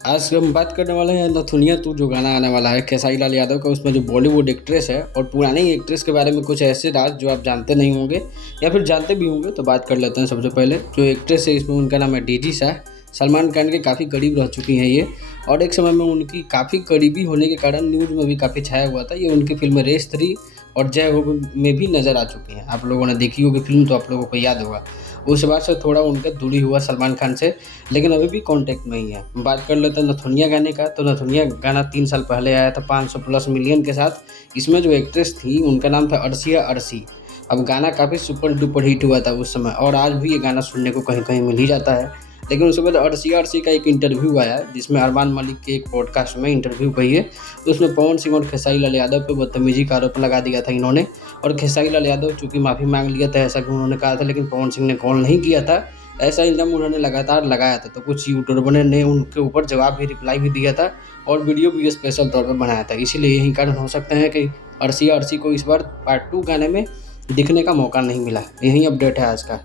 आज हम बात करने वाले हैं नथुनिया तू जो गाना आने वाला है खेसारी लाल यादव का। उसमें जो बॉलीवुड एक्ट्रेस है और पुरानी एक्ट्रेस के बारे में कुछ ऐसे राज जो आप जानते नहीं होंगे या फिर जानते भी होंगे, तो बात कर लेते हैं। सबसे पहले जो एक्ट्रेस है इसमें उनका नाम है डेजी शाह। सलमान खान के काफ़ी करीब रह चुकी हैं ये, और एक समय में उनकी काफ़ी करीबी होने के कारण न्यूज़ में भी काफ़ी छाया हुआ था। ये उनकी फिल्म रेस 3 और जय हो में भी नज़र आ चुकी हैं। आप लोगों ने देखी होगी फिल्म तो आप लोगों को याद होगा। उस बात से थोड़ा उनका दूरी हुआ सलमान खान से, लेकिन अभी भी कांटेक्ट में ही है। बात कर लेते हैं नथुनिया गाने का, तो नथुनिया गाना 3 साल पहले आया था 500 प्लस मिलियन के साथ। इसमें जो एक्ट्रेस थी उनका नाम था अर्शिया अर्शी। अब गाना काफ़ी सुपर डुपर हिट हुआ था उस समय, और आज भी ये गाना सुनने को कहीं कहीं मिल ही जाता है। लेकिन उसके बाद अर्शिया अर्शी का एक इंटरव्यू आया जिसमें अरमान मलिक के एक पॉडकास्ट में इंटरव्यू कही, तो उसमें पवन सिंह और खेसारी लाल यादव पर बदतमीजी का आरोप लगा दिया था इन्होंने। और खेसारी लाल यादव चूँकि माफ़ी मांग लिया था ऐसा कि उन्होंने कहा था, लेकिन पवन सिंह ने कॉल नहीं किया था। ऐसा इल्ज़ाम उन्होंने लगातार लगाया था। तो कुछ यूट्यूबरों ने उनके ऊपर जवाब भी रिप्लाई भी दिया था और वीडियो भी स्पेशल तौर पे बनाया था। इसीलिए यही कारण हो सकते हैं कि अर्शिया अर्शी को इस बार पार्ट 2 गाने में दिखने का मौका नहीं मिला। यही अपडेट है आज का।